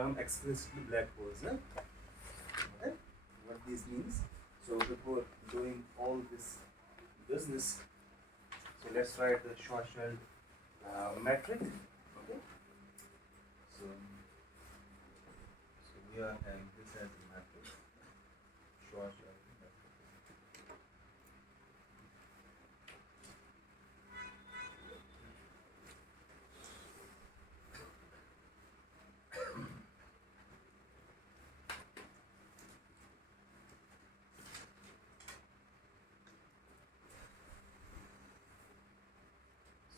term explicitly black holes. Okay? What this means. So before doing all this business, so let's write the Schwarzschild metric. Okay. So we are having this as a matrix. Schwarzschild metric.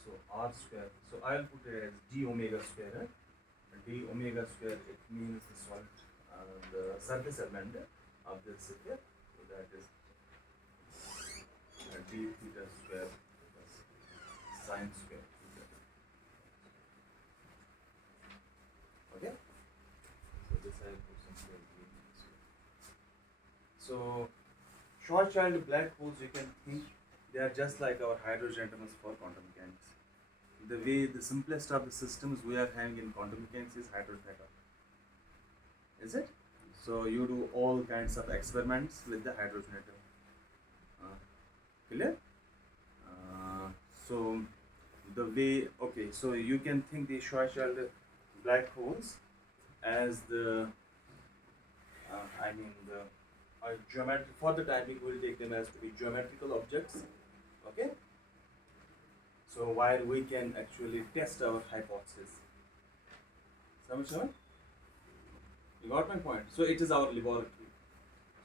So r square. So I'll put it as d omega square. Right? D omega square, it means the solid, the surface element of this sphere. So that is d theta square plus sine square theta. Okay. So this I put some square d omega square. So Schwarzschild black holes, you can think they are just like our hydrogen atoms for quantum mechanics. The way the simplest of the systems we are having in quantum mechanics is hydrogen atom. Is it? So you do all kinds of experiments with the hydrogen atom. Clear? So the way, okay, so you can think the Schwarzschild black holes as the, the geometric, for the time we will take them as to be geometrical objects. Okay? So while we can actually test our hypothesis. Samajh? You got my point? So it is our laboratory.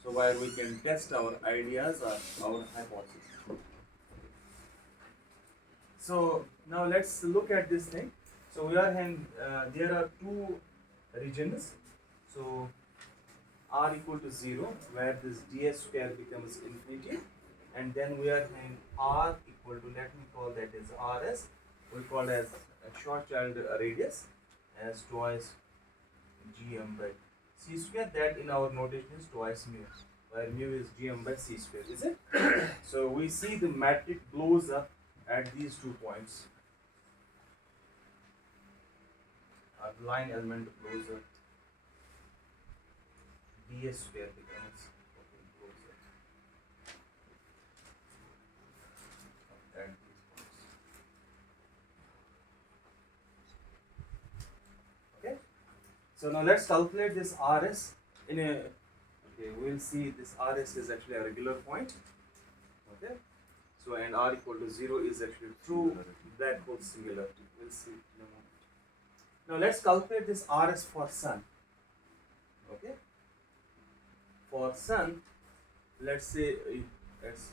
So while we can test our ideas or our hypothesis. So now let's look at this thing. So we are having, there are two regions. So r equal to 0, where this ds square becomes infinity. And then we are having r equal to, let me call that as rs, we call as a Schwarzschild radius as twice gm by c square. That in our notation is twice mu, where mu is gm by c square, is it? So we see the matrix blows up at these 2 points. Our line element blows up, ds square becomes blows up. At these points. Okay. So now let's calculate this rs in a. Okay, we'll see this rs is actually a regular point. Okay. So and r equal to 0 is actually true black hole singularity. We'll see in a moment. Now let's calculate this rs for sun. Okay. For sun, let's say it's.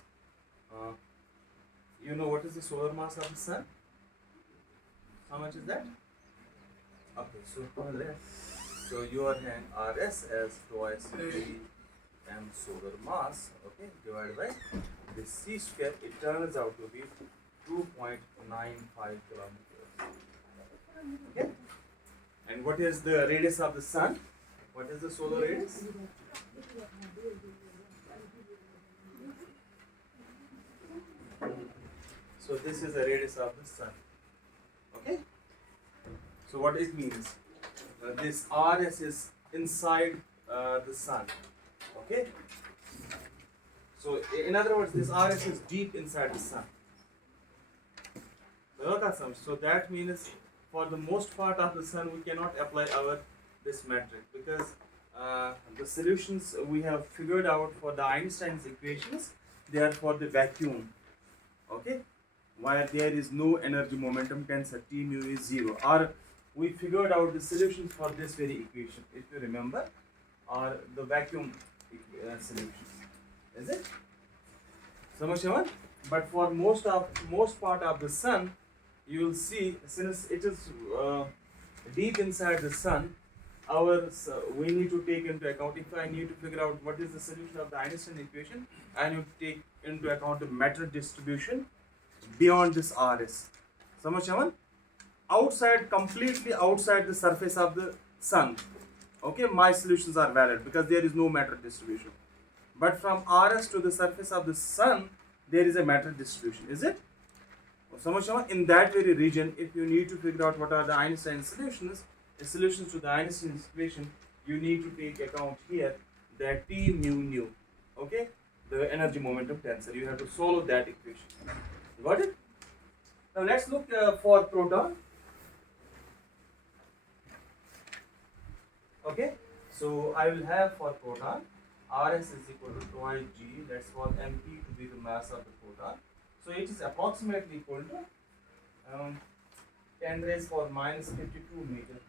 You know what is the solar mass of the sun? How much is that? Okay, so you are having Rs as twice m solar mass, okay, divided by the c square. It turns out to be 2.95 kilometers. Okay, and what is the radius of the sun? What is the solar radius? So this is the radius of the sun. Okay. So what it means? This Rs is inside the sun. Okay. So in other words, this Rs is deep inside the sun. So that means for the most part of the sun we cannot apply this metric, because the solutions we have figured out for the Einstein's equations, they are for the vacuum. Okay. Where there is no energy momentum tensor, T mu is 0, or we figured out the solutions for this very equation, if you remember, are the vacuum solutions, is it? Samajh? But for most part of the sun, you will see, since it is deep inside the sun, we need to take into account, if I need to figure out what is the solution of the Einstein equation, I need to take into account the matter distribution beyond this Rs. Samajh? Outside, completely outside the surface of the sun, okay, my solutions are valid because there is no matter distribution. But from Rs to the surface of the sun, there is a matter distribution, is it? Samajh? In that very region, if you need to figure out what are the Einstein solutions, in solutions to the Einstein's equation, you need to take account here that T mu nu, okay, the energy momentum tensor. You have to solve that equation. Got it? Now let's look for proton. Okay, so I will have for proton Rs is equal to twice G. Let's call Mp to be the mass of the proton. So it is approximately equal to 10 raised for minus 52 meter.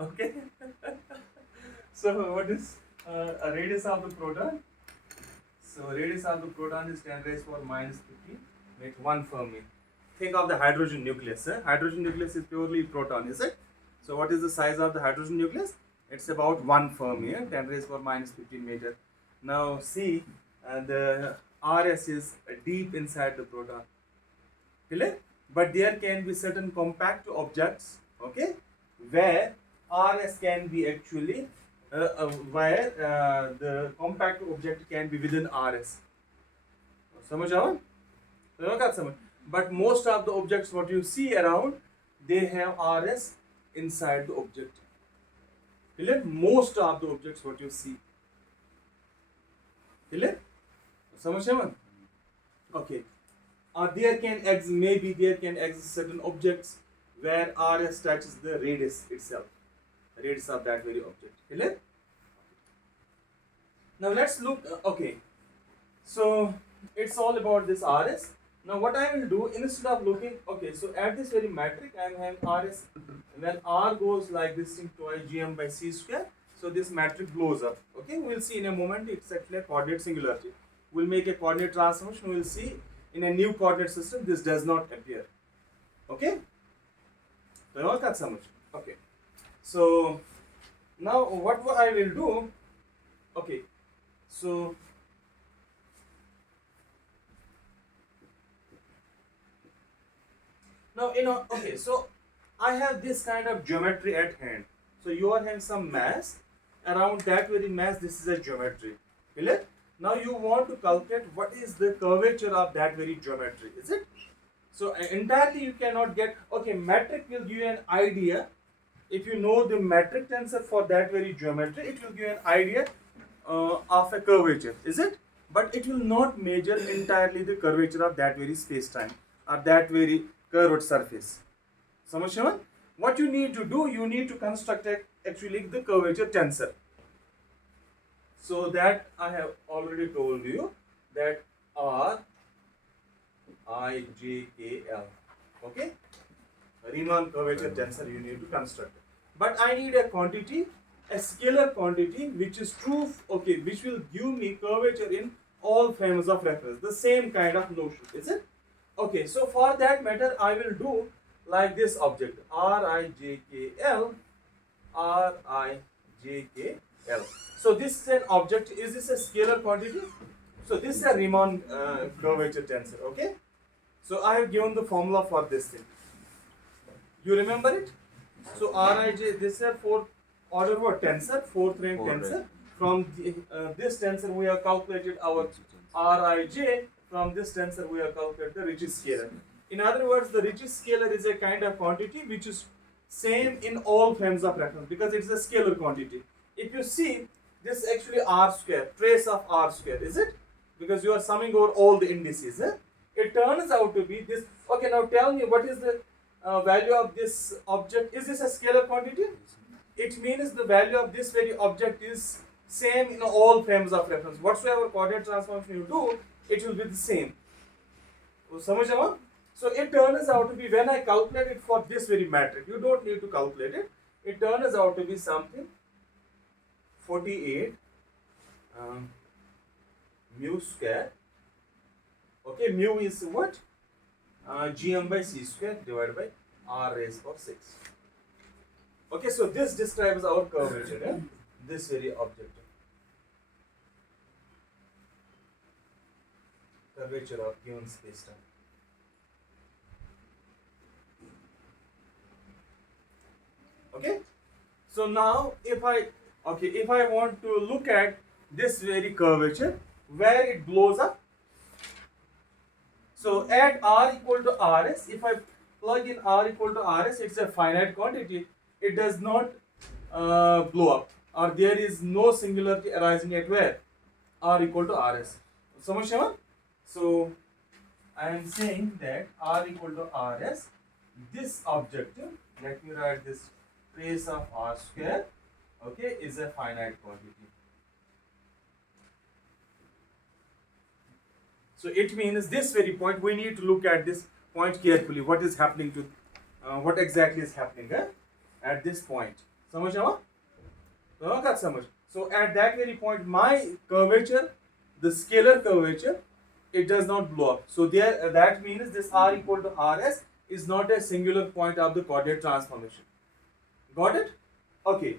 Okay. So what is a radius of the proton? So radius of the proton is 10 raised for minus 50 meter, 1 Fermi. Think of the hydrogen nucleus. Hydrogen nucleus is purely proton, is it? So what is the size of the hydrogen nucleus? It's about 1 Fermi, 10 raised for minus 15 meter. Now see, the Rs is deep inside the proton. Clear? But there can be certain compact objects, okay, where Rs can be actually, where the compact object can be within Rs. समझ आओ? But most of the objects what you see around, they have Rs inside the object. Clear? Most of the objects what you see. Clear? समझ आओ? Okay. There can exist certain objects where Rs touches the radius itself, the radius of that very object. Clear? Now let's look. Okay, so it's all about this Rs. Now what I will do, instead of looking, okay, so at this very metric I am having Rs. When R goes like this in twice Gm by c square, so this metric blows up. Okay, we'll see in a moment. It's actually a coordinate singularity. We'll make a coordinate transformation. We'll see in a new coordinate system this does not appear. Okay, so all that so much. Okay, so now what I will do, okay, so now okay, so I have this kind of geometry at hand. So you are having some mass, around that very mass this is a geometry. Clear? Now you want to calculate what is the curvature of that very geometry, is it? So entirely you cannot get, okay, metric will give you an idea. If you know the metric tensor for that very geometry, it will give you an idea of a curvature, is it? But it will not measure entirely the curvature of that very space-time or that very curved surface. Samajh? What you need to do, you need to construct actually the curvature tensor. So that I have already told you that R I J K L. Okay, Riemann curvature tensor you need to construct. But I need a quantity, a scalar quantity which is true. Okay, which will give me curvature in all frames of reference. The same kind of notion, is it? Okay, so for that matter, I will do like this object R I J K L, R I J K L. So this is an object. Is this a scalar quantity? So this is a Riemann curvature tensor. Okay. So I have given the formula for this thing. You remember it? So Rij, this is a fourth order what tensor, fourth rank tensor. From this tensor we have calculated our Rij. From this tensor we have calculated the richest scalar. In other words, the richest scalar is a kind of quantity which is same in all frames of reference because it is a scalar quantity. If you see, this is actually r square, trace of r square, is it? Because you are summing over all the indices. It turns out to be this. Okay, now tell me what is the value of this object. Is this a scalar quantity? It means the value of this very object is same in all frames of reference. Whatsoever coordinate transformation you do, it will be the same. So it turns out to be, when I calculate it for this very metric, you don't need to calculate it. It turns out to be something 48 mu square. Okay, mu is what? Gm by c square divided by r raised power 6. Okay, so this describes our curvature, this very object. Curvature of given space-time. Okay, so now if I want to look at this very curvature where it blows up, so at r equal to rs, if I plug in r equal to rs, it's a finite quantity. It does not blow up, or there is no singularity arising at where r equal to rs. समझ में? So I am saying that r equal to rs, this object, let me write this trace of r square, okay, is a finite quantity. So it means this very point, we need to look at this point carefully. What is happening to, what exactly is happening at this point? समझ आवा? समझ. So at that very point, my curvature, the scalar curvature, it does not blow up. So there, that means this r equal to rs is not a singular point of the coordinate transformation. Got it? Okay.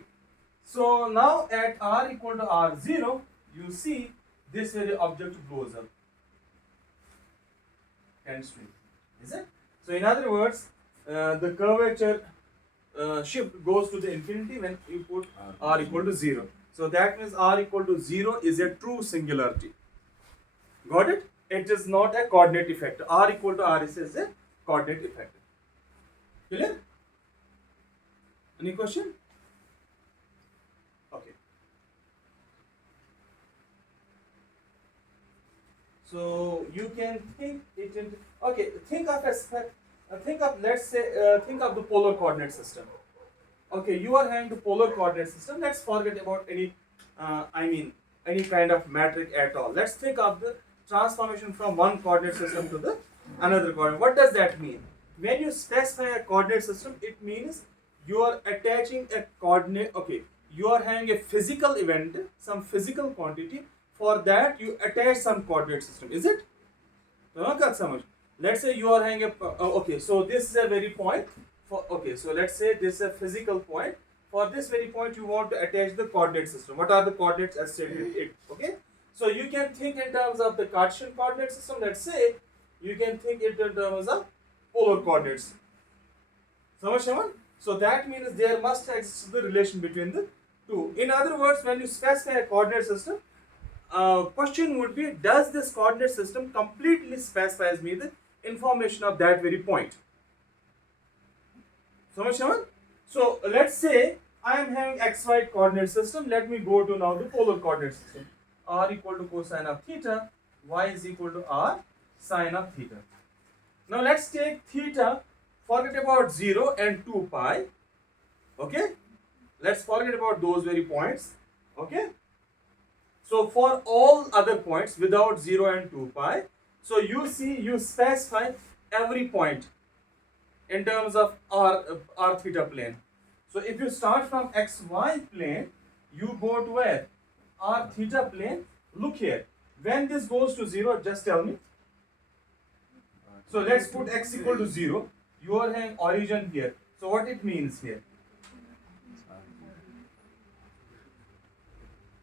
So now at r equal to r0, you see this very object blows up. Is it? So in other words, the curvature shift goes to the infinity when you put r equal to 0. So that means r equal to 0 is a true singularity. Got it? It is not a coordinate effect. R equal to rs is a coordinate effect. Clear? Any question? Okay. So you can think it in, okay, think of let's say think of the polar coordinate system. Okay, you are having the polar coordinate system. Let's forget about any any kind of metric at all. Let's think of the transformation from one coordinate system to the another coordinate. What does that mean? When you specify a coordinate system, it means you are attaching a coordinate. Okay, you are having a physical event, some physical quantity. For that, you attach some coordinate system. Is it? Let's say you are having a okay. So this is a very point. Okay, so let's say this is a physical point. For this very point, you want to attach the coordinate system. What are the coordinates as stated? Okay, so you can think in terms of the Cartesian coordinate system. Let's say you can think it in terms of polar coordinates. So that means there must exist the relation between the two. In other words, when you specify a coordinate system, question would be, does this coordinate system completely specifies me the information of that very point? So let's say I am having xy coordinate system. Let me go to now the polar coordinate system. R equal to cosine of theta, y is equal to r sine of theta. Now let's take theta, forget about 0 and 2 pi. Okay, let's forget about those very points. Okay, so for all other points without 0 and 2 pi, so you see, you specify every point in terms of r theta plane. So if you start from xy plane, you go to where? R theta plane. Look here. When this goes to 0, just tell me. So let's put x equal to 0. You are having origin here. So what it means here?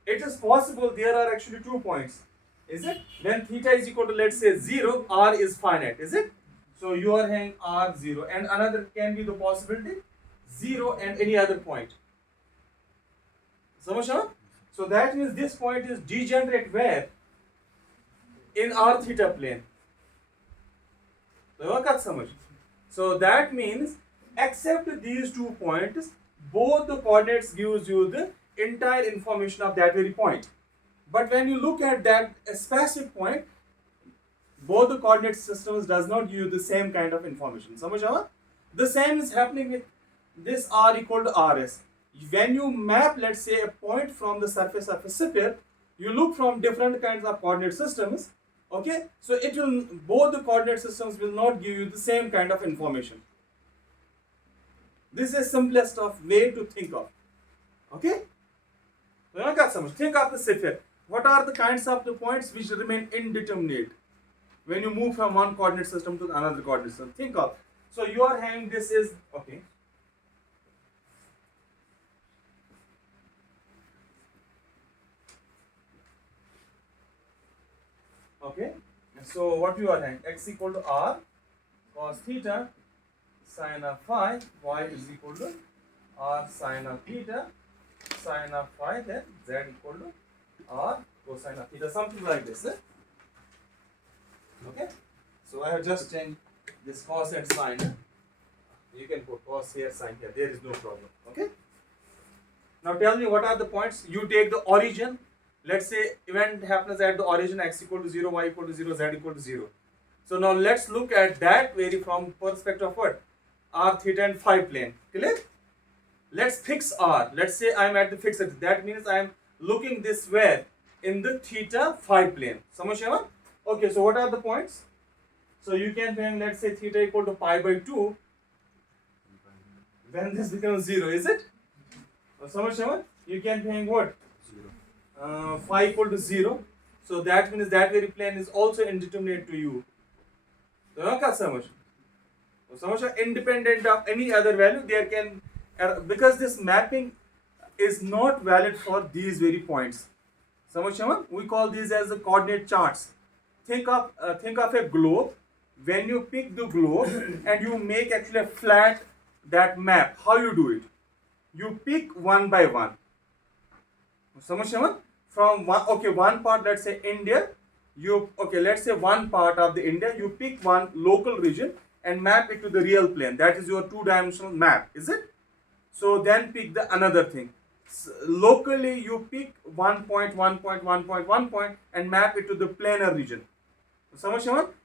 It is possible there are actually 2 points. Is it? When theta is equal to, let's say, 0, r is finite. Is it? So you are having r0, and another can be the possibility 0 and any other point. So that means this point is degenerate where? In r theta plane. So that means except these 2 points, both the coordinates gives you the entire information of that very point. But when you look at that specific point, both the coordinate systems does not give you the same kind of information. The same is happening with this r equal to rs. When you map, let's say, a point from the surface of a sphere, you look from different kinds of coordinate systems. Okay, so it will, both the coordinate systems will not give you the same kind of information. This is simplest of way to think of. Okay, think of the sphere. What are the kinds of the points which remain indeterminate when you move from one coordinate system to another coordinate system? Think of. So you are having, this is okay. Okay, so what you are having? X equal to r cos theta sine of phi, y is equal to r sine of theta sine of phi, then z equal to r cosine of theta, something like this. Okay, so I have just changed this cos and sine. You can put cos here, sine here. There is no problem. Okay. Now tell me what are the points. You take the origin. Let's say event happens at the origin x equal to 0, y equal to 0, z equal to 0. So now let's look at that very from perspective of what? R, theta and phi plane. Clear? Let's fix R. Let's say I'm at the fixed axis. That means I'm looking this way in the theta phi plane. Samajh? Okay, so what are the points? So you can find, let's say theta equal to pi by 2 when this becomes 0, is it? Samajh? You can find what? Phi equal to 0. So that means that very plane is also indeterminate to you. So independent of any other value, there can, because this mapping is not valid for these very points. We call these as the coordinate charts. Think of a globe. When you pick the globe and you make actually a flat that map, how you do it? You pick one by one. From one part, let's say India. Let's say one part of the India, you pick one local region and map it to the real plane. That is your two-dimensional map, is it? So then pick the another thing. Locally, you pick 1 point, 1 point, 1 point, 1 point and map it to the planar region.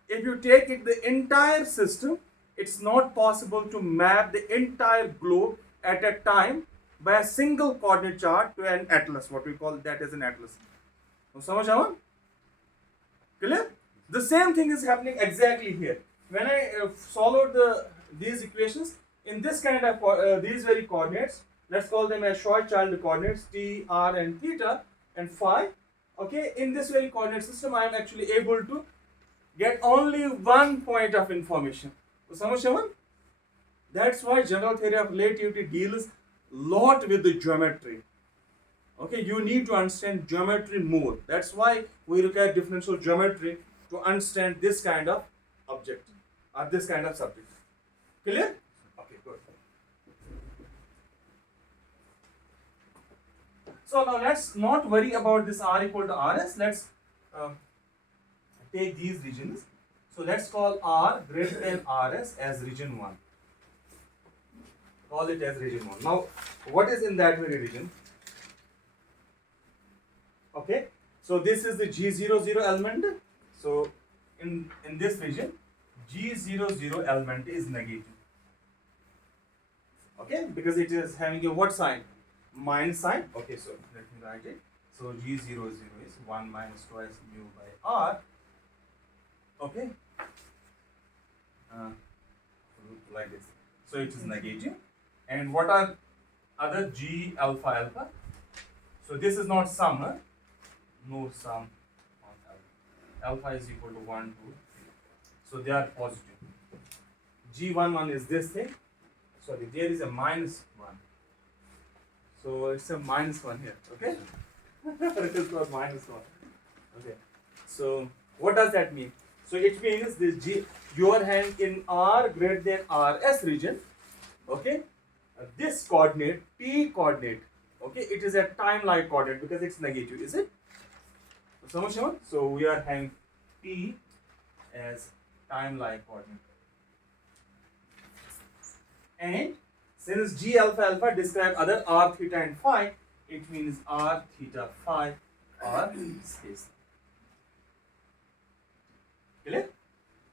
If you take it the entire system, it's not possible to map the entire globe at a time by a single coordinate chart to an atlas. What we call that as an atlas. Clear? The same thing is happening exactly here. When I followed these equations in this kind of these very coordinates, let's call them as Schwarzschild coordinates T, R, and theta and phi. Okay, in this very coordinate system, I am actually able to get only one point of information. So, that's why general theory of relativity deals lot with the geometry. Okay, you need to understand geometry more. That's why we look at differential geometry to understand this kind of object or this kind of subject. Clear? Okay, good. So now let's not worry about this R equal to RS. Let's take these regions. So let's call R greater than RS as region 1. Call it as region 1. Now, what is in that very region? Okay, so this is the G00 element. So in this region, G00 element is negative. Okay, because it is having a what sign? Minus sign. Okay, so let me write it. So G00 is 1 minus twice mu by R. Okay, like this. So it is negative. And what are other G alpha alpha? So this is not sum, huh? No sum on alpha. Alpha is equal to 1, 2, 3. So they are positive. G11 is this thing. Sorry, there is a minus 1. So it's a minus 1 here. Okay? It is not minus 1. Okay. So what does that mean? So it means this G, your hand in R greater than RS region. Okay? This coordinate, P coordinate. Okay? It is a time-like coordinate because it's negative, is it? So we are having P as time-like coordinate. And since G alpha alpha describe other R theta and phi, it means R theta phi are space. Clear?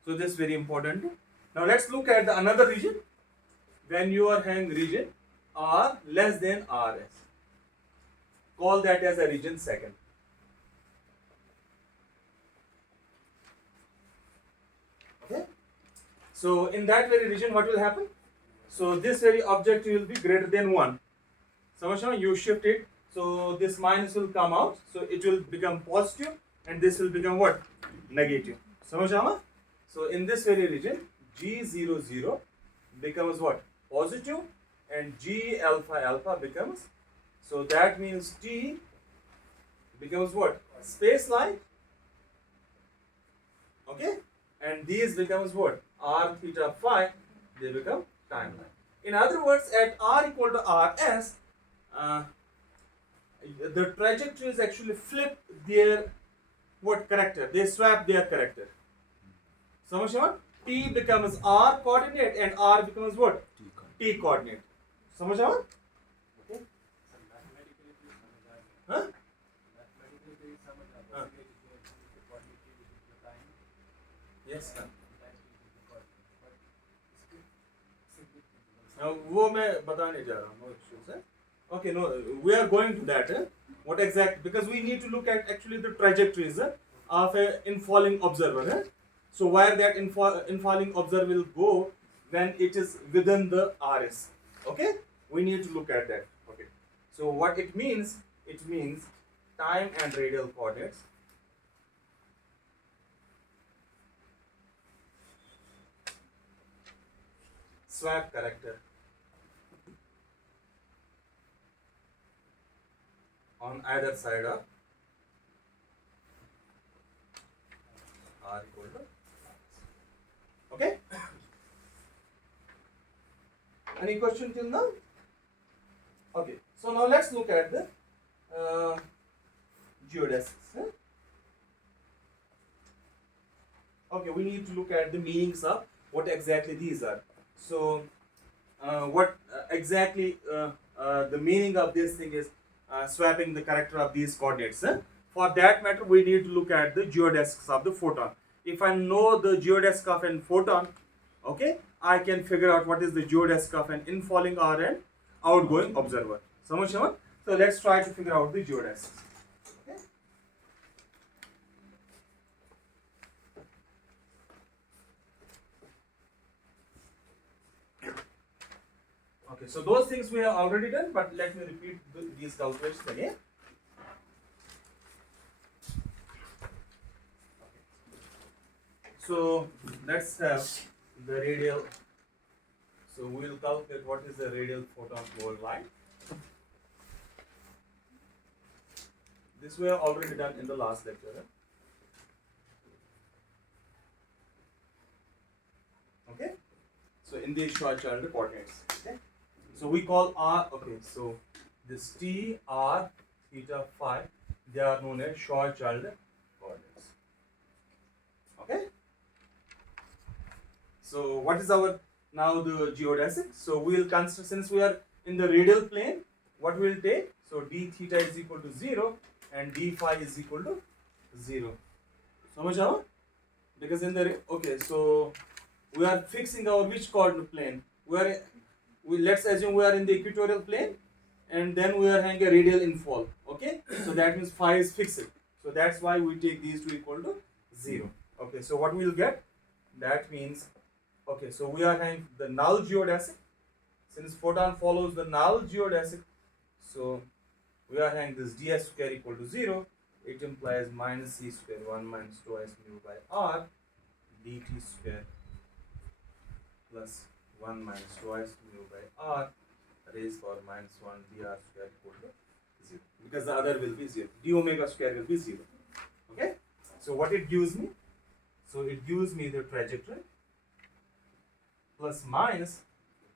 So this is very important. Now let's look at the another region. When you are having region R less than RS, call that as a region second. Okay. So in that very region, what will happen? So this very object will be greater than 1. So you shift it. So this minus will come out. So it will become positive and this will become what? Negative. So in this very region, G00 becomes what? Positive and G alpha alpha becomes. So that means T becomes what? Space-like. Okay? And these becomes what? R theta phi, they become time-like. In other words, at R equal to RS, the trajectories actually flip their what character? They swap their character. T becomes R coordinate and R becomes what? T coordinate. समझ आओ? Okay. हाँ? हाँ. Yes sir. वो मैं बताने जा रहा हूँ. No issues है. Okay, no, we are going to that. What exact? Because we need to look at actually the trajectories of an infalling observer. So where that infalling observer will go when it is within the RS. Okay, we need to look at that. Okay, so what it means? It means time and radial coordinates. Swap character on either side of R equal to. Okay. Any question till now? Okay. So now let's look at the geodesics. Okay, we need to look at the meanings of what exactly these are. So, what exactly the meaning of this thing is swapping the character of these coordinates. For that matter, we need to look at the geodesics of the photon. If I know the geodesic of an photon, okay, I can figure out what is the geodesic of an infalling or an outgoing observer. समझ समझ? So let's try to figure out the geodesics. Okay. Okay, so those things we have already done, but let me repeat these calculations again. So let's have the radial. So we will calculate what is the radial photon forward line. This we have already done in the last lecture. Okay. So in the Schwarzschild coordinates. Okay. So we call R. Okay. So this T, R, theta, phi, they are known as Schwarzschild coordinates. Okay. So what is our now the geodesic? So we will consider, since we are in the radial plane, what we will take? So d theta is equal to 0 and d phi is equal to 0. समझ आओ? Because in the okay, so we are fixing our which coordinate plane? Let's assume we are in the equatorial plane, and then we are having a radial infall. Okay, so that means phi is fixed. So that's why we take these two equal to 0. Okay, so what we will get? That means, okay, so we are having the null geodesic. Since photon follows the null geodesic, so we are having this ds square equal to 0. It implies minus c square 1 minus twice mu by r dt square plus 1 minus twice mu by r raised power minus 1 dr square equal to 0. Because the other will be 0. D omega square will be 0. Okay? So what it gives me? So it gives me the trajectory plus minus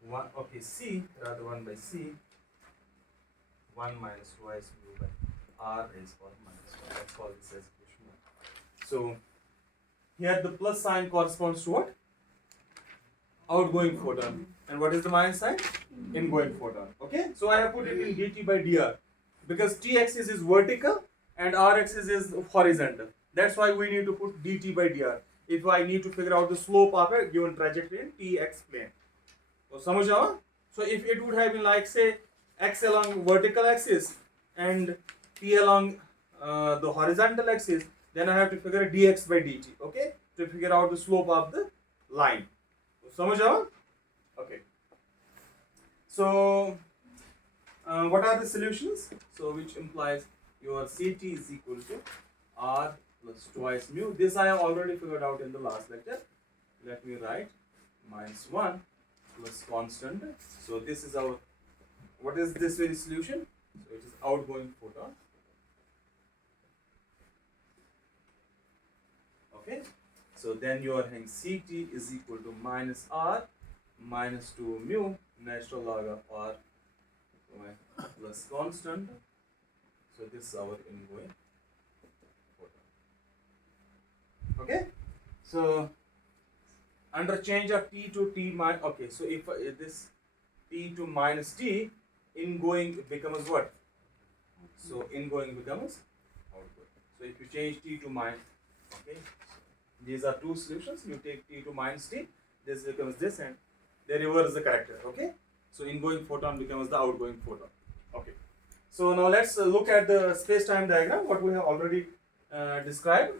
1, okay, c, rather 1 by c, 1 minus twice mu by r raised power minus 1. That's all it says. So here the plus sign corresponds to what? Outgoing photon. And what is the minus sign? Ingoing photon. Okay? So I have put it in dt by dr. Because t axis is vertical and r axis is horizontal. That's why we need to put dt by dr. If I need to figure out the slope of a given trajectory in tx plane. So समझ आओ? So if it would have been like say x along vertical axis and t along the horizontal axis, then I have to figure dx by dt, okay, to figure out the slope of the line. समझ आओ? Okay. So what are the solutions? So which implies your ct is equal to r plus twice mu. This I have already figured out in the last lecture. Let me write minus 1 plus constant. So this is our, what is this very solution? So it is outgoing photon. Okay. So then you are having ct is equal to minus r minus 2 mu natural log of r plus constant. So this is our ingoing photon. Okay. So under change of t to t minus, okay, so if this t to minus t, ingoing becomes what? So ingoing becomes outgoing. So if you change t to minus, okay, these are two solutions, you take t to minus t, this becomes this, and they reverse the character, okay. So ingoing photon becomes the outgoing photon, okay. So now let's look at the space-time diagram, what we have already described.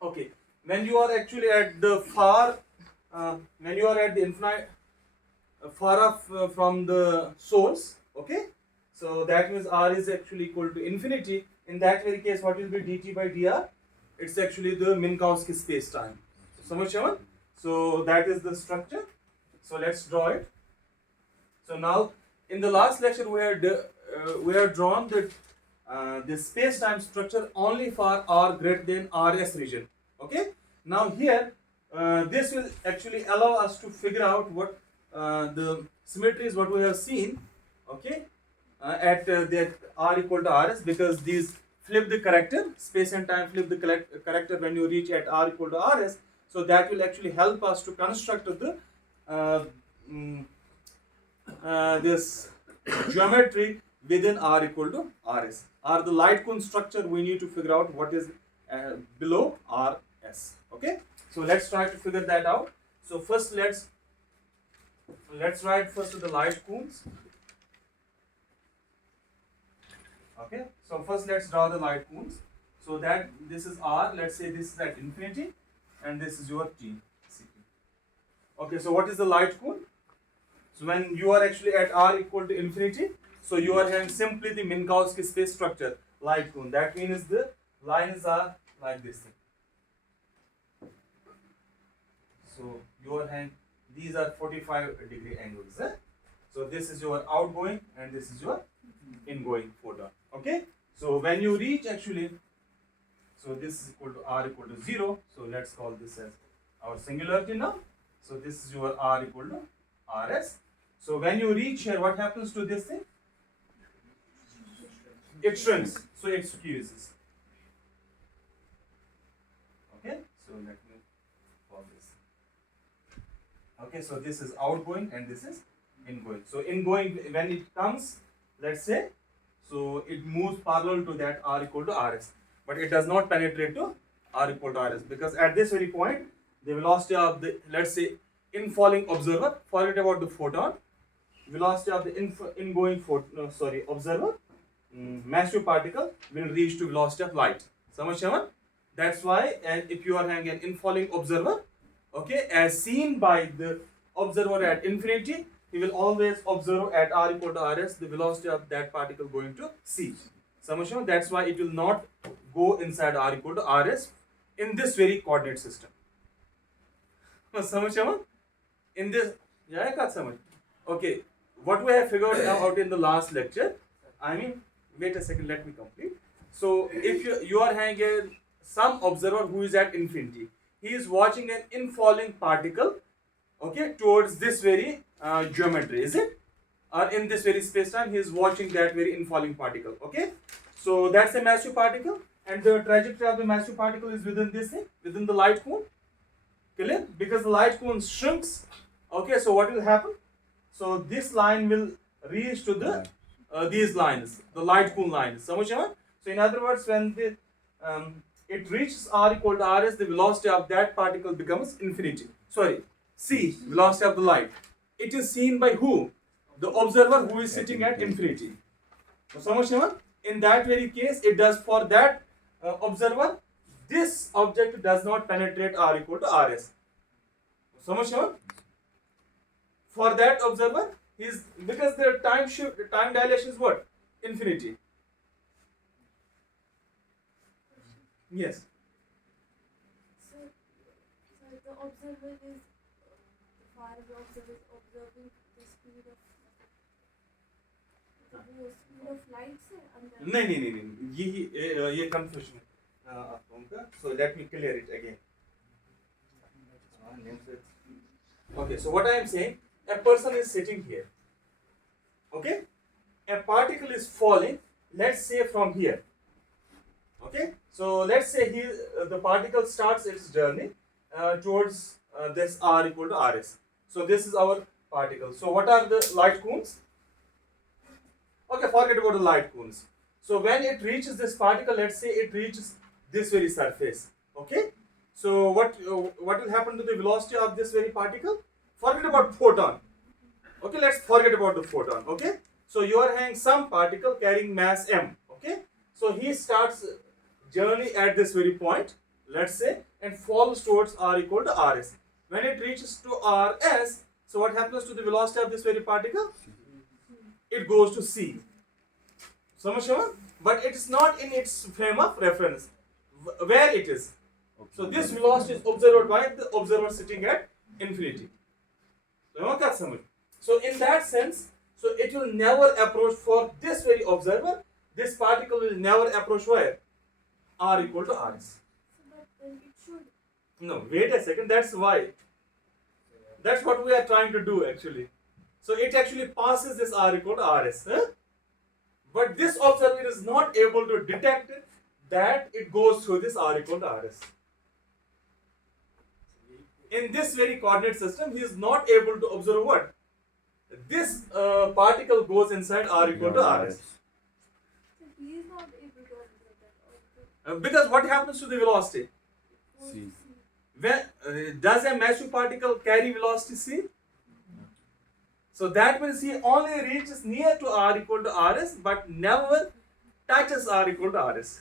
Okay, when you are actually at the far, when you are at the infinite, far off from the source, okay, so that means r is actually equal to infinity. In that very case, what will be dt by dr? It's actually the Minkowski space-time. So that is the structure. So let's draw it. So now, in the last lecture, we had drawn the space-time structure only for r greater than rs region. Okay. Now here, this will actually allow us to figure out what the symmetries what we have seen. Okay, at that r equal to rs, because these flip the character, space and time flip the character when you reach at r equal to rs. So that will actually help us to construct the this geometry within r equal to rs, or the light cone structure. We need to figure out what is below rs. Okay, so let's try to figure that out. So first let's write first the light cones. Okay, so first let's draw the light cones. So that this is r, let's say this is at infinity, and this is your t. Okay, so what is the light cone? So when you are actually at r equal to infinity, so you are having simply the Minkowski space structure, light cone. That means the lines are like this thing. So you are having, these are 45-degree angles. So this is your outgoing and this is your ingoing photon. Okay. So when you reach actually, so this is equal to r equal to 0. So let's call this as our singularity now. So this is your r equal to rs. So when you reach here, what happens to this thing? It shrinks. So it squeezes. Okay. So let me call this. Okay. So this is outgoing and this is ingoing. So ingoing, when it comes, let's say, so it moves parallel to that r equal to rs, but it does not penetrate to r equal to rs, because at this very point the velocity of the, let's say, infalling observer, forget about the photon, velocity of the ingoing observer, massive particle will reach to velocity of light. Samajh? That's why, and if you are having an infalling observer, okay, as seen by the observer at infinity, he will always observe at r equal to rs the velocity of that particle going to c. Samajh? That's why it will not go inside r equal to rs in this very coordinate system. Samajh? In this, okay, what we have figured out in the last lecture, I mean, wait a second, let me complete. So if you are having some observer who is at infinity, he is watching an infalling particle, okay, towards this very geometry, is it? Or in this very space-time, he is watching that very infalling particle, okay? So that's a massive particle, and the trajectory of the massive particle is within this thing, within the light cone. Clear? Because the light cone shrinks. Okay, so what will happen? So this line will reach to the these lines, the light cone lines. So in other words, when the it reaches r equal to rs, the velocity of that particle becomes infinity. Sorry, c, velocity of the light. It is seen by who? The observer who is sitting at infinity. So in that very case, it does for that observer. This object does not penetrate r equal to rs. So for that observer, because the time dilation is what? Infinity. Yes. So the observer is far away observer is observing the speed of light से अंदर. नहीं ये confusion है आप लोगों का. So let me clear it again. Okay, so what I am saying, a person is sitting here. Okay, a particle is falling. Let's say from here. Okay, so let's say the particle starts its journey towards this r equal to rs. So this is our particle. So what are the light cones? Okay, forget about the light cones. So when it reaches this particle, let's say it reaches this very surface. Okay. So what will happen to the velocity of this very particle? Forget about photon. Okay, let's forget about the photon. Okay. So you are having some particle carrying mass m. Okay. So he starts journey at this very point, let's say, and falls towards r equal to rs. When it reaches to rs, so what happens to the velocity of this very particle? It goes to c. Samajh? But it is not in its frame of reference. Where it is? So this velocity is observed by the observer sitting at infinity. So in that sense, so it will never approach for this very observer. This particle will never approach where? R equal to rs. But then it should. No, wait a second. That's why. That's what we are trying to do actually. So it actually passes this r equal to rs. But this observer is not able to detect that it goes through this r equal to rs. In this very coordinate system, he is not able to observe what? This particle goes inside r equal to rs. So he is not able to observe that. Because what happens to the velocity? C. When, does a massive particle carry velocity c? So that means he only reaches near to r equal to rs, but never touches r equal to rs.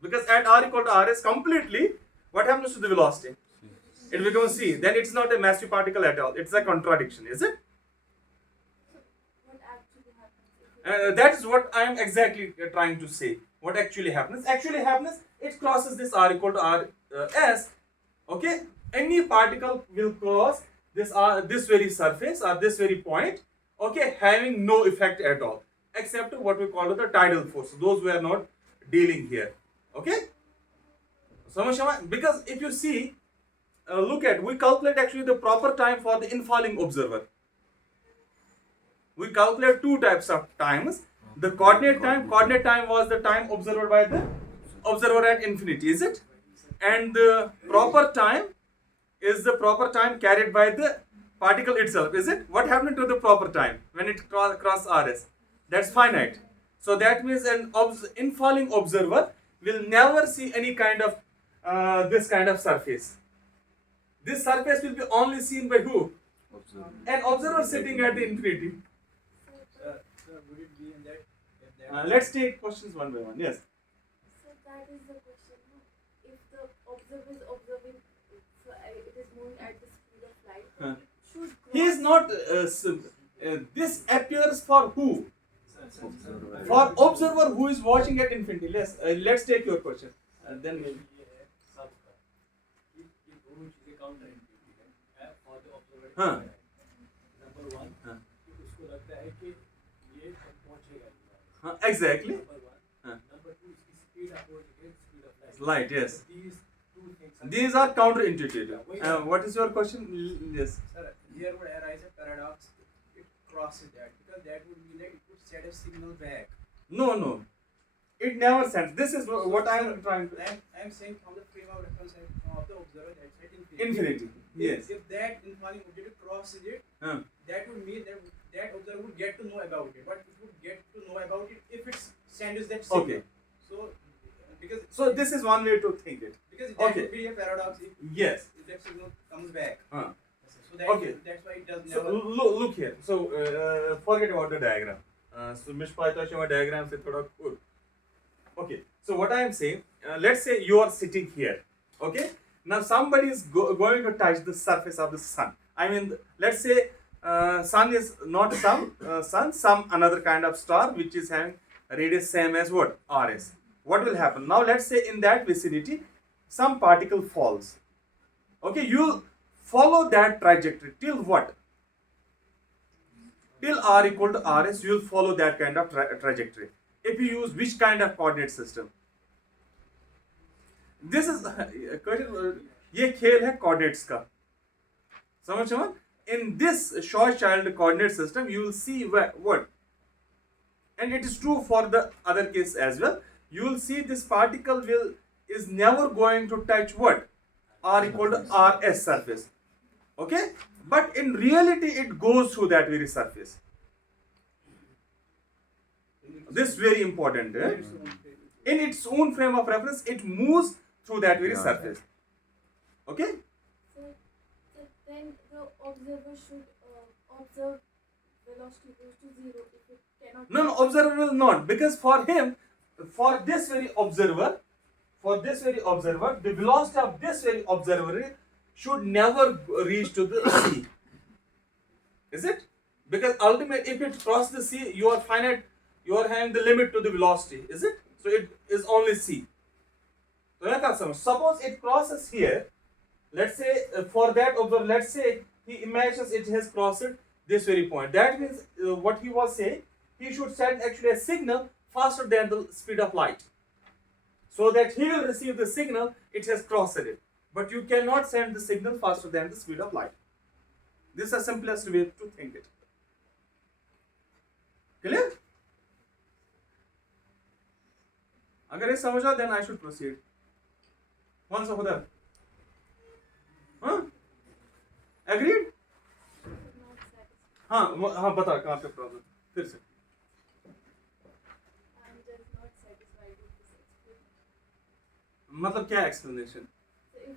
Because at r equal to rs completely, what happens to the velocity? It becomes c. Then it's not a massive particle at all. It's a contradiction, is it? What actually happens? That is what I am exactly trying to say. What actually happens? Actually happens, it crosses this r equal to rs. Okay, any particle will cross this very surface or this very point. Okay, having no effect at all, except what we call the tidal force. Those we are not dealing here. Okay, because if you see, look at, we calculate actually the proper time for the infalling observer. We calculate two types of times. The coordinate time was the time observed by the observer at infinity, is it? And the proper time is the proper time carried by the particle itself, is it? What happened to the proper time when it crosses rs? That's finite. So that means an infalling observer will never see any kind of this kind of surface. This surface will be only seen by who? Observer. An observer sitting at the infinity. Sir, would it be in that? If that Let's take questions one by one. Yes. So that is the question. No? If the observer is observing, so it is moving at the speed of light, then it should cross. He is not. This appears for who? observer. For observer who is watching at infinity. Let's take your question. Then maybe. For the observer, हाँ. number one, हाँ. कि उसको लगता है कि ये पहुंचेगा. हाँ, exactly. Number one. हाँ. Number two, इसकी speed approach against speed of light. Light, yes. These two things. These are counterintuitive. What is your question? Yes. Sir, here would arise a paradox. It crosses that because that would mean that it would set a signal back. No. It never sends. This is what I am trying to. I am saying from the frame of reference of the observer that's at Infinity. Yes. If that infalling object crosses it, that would mean that that observer would get to know about it. But it would get to know about it if it sends that signal. Okay. So This is one way to think it. because that Okay. would be a paradox Yes. if that signal comes back. Huh. So Okay. that's why it does So never. look here. So forget about the diagram. So Mishpa diagram se thoda cool. Okay. So what I am saying, let's say you are sitting here. Okay. Now somebody is going to touch the surface of the sun. I mean, let's say sun is not some another kind of star which is having radius same as what? Rs. What will happen? Now let's say in that vicinity some particle falls. Okay, you follow that trajectory till what? Till r equal to rs, you will follow that kind of trajectory. If you use which kind of coordinate system? This is ये खेल है coordinates का. समझ? In this Schwarzschild coordinate system, you will see what, and it is true for the other case as well. You will see this particle is never going to touch what? R equal to rs surface. Okay, but in reality it goes through that very surface. This is very important. In its own frame of reference, it moves through that very surface. Okay. So then the observer should observe velocity goes to zero if it cannot. No, observer will not, because for him, for this very observer, the velocity of this very observer should never reach to the sea. Is it? Because ultimately, if it crosses the sea, you are finite. You are having the limit to the velocity. Is it? So it is only sea. Suppose it crosses here. Let's say for that observer, let's say he imagines it has crossed this very point. That means what he was saying, he should send actually a signal faster than the speed of light, so that he will receive the signal it has crossed it. But you cannot send the signal faster than the speed of light. This is the simplest way to think it. Clear? अगर ये समझ आओ, then I should proceed. कौन सा होता है? हाँ? Agreed? Not satisfied. हाँ बता कहाँ पे प्रॉब्लम फिर से. I'm just not satisfied with this explanation. मतलब क्या explanation? So if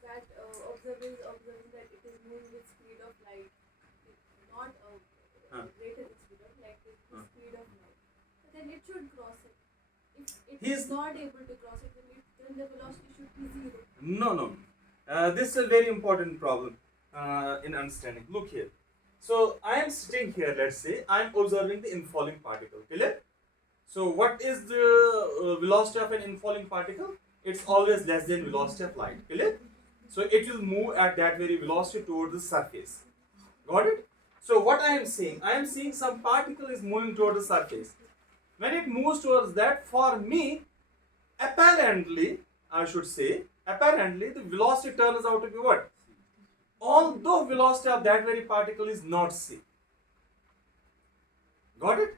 that observer is observing that it is moving with speed of light, it's not greater than speed of light, it's the speed of light. So then it should cross it. If it is not able to cross it, then the velocity should be zero. No. This is a very important problem in understanding. Look here. So I am sitting here, let's say, I am observing the infalling particle. Clear? So what is the velocity of an infalling particle? It's always less than velocity of light. Clear? So it will move at that very velocity towards the surface. Got it? So what I am seeing? I am seeing some particle is moving towards the surface. When it moves towards that, for me, apparently, the velocity turns out to be what? Although velocity of that very particle is not c. Got it?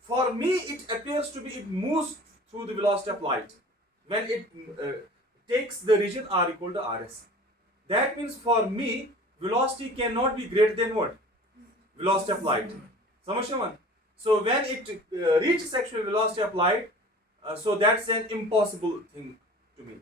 For me, it appears to be, it moves through the velocity of light when it takes the region r equal to rs. That means for me, velocity cannot be greater than what? Velocity of light. Samajh? So when it reaches actual velocity of light, so that's an impossible thing to me.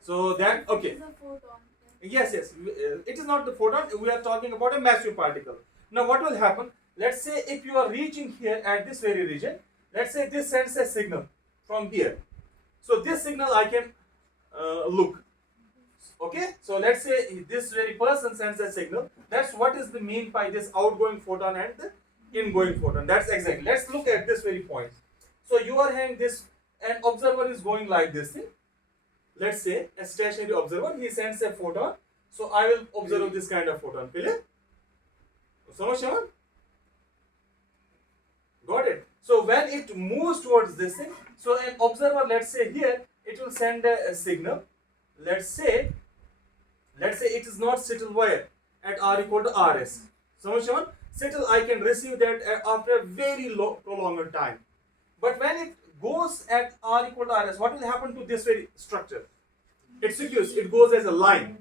So that, okay. It is a photon. Yes. It is not the photon. We are talking about a massive particle. Now what will happen? Let's say if you are reaching here at this very region, let's say this sends a signal from here. So this signal I can look. Okay. So let's say this very person sends a signal. That's what is the mean by this outgoing photon and the ingoing photon. That's exactly. Let's look at this very point. So you are having this, an observer is going like this thing. Let's say a stationary observer, he sends a photon. So I will observe this kind of photon. Clear? Samajh? Got it? So when it moves towards this thing, so an observer, let's say here, it will send a signal. Let's say it is not settled where? At r equal to rs. Samajh? Settle, I can receive that after a very prolonged time. But when it goes at r equal to rs, what will happen to this very structure? It secures, it goes as a line.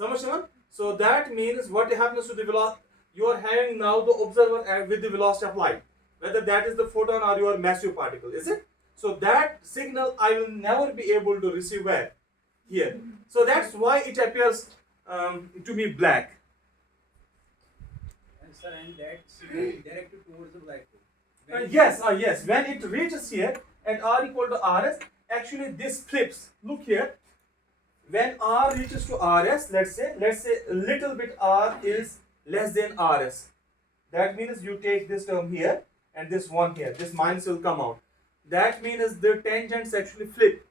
Samajh? So that means what happens to the velocity? You are having now the observer with the velocity of light, whether that is the photon or your massive particle, is it? So that signal I will never be able to receive where? Here. So that's why it appears to be black. Sir, and that signal is directed towards the black hole. Yes. When it reaches here at r equal to rs, actually this flips. Look here. When r reaches to rs, let's say a little bit r is less than rs. That means you take this term here and this one here. This minus will come out. That means the tangents actually flip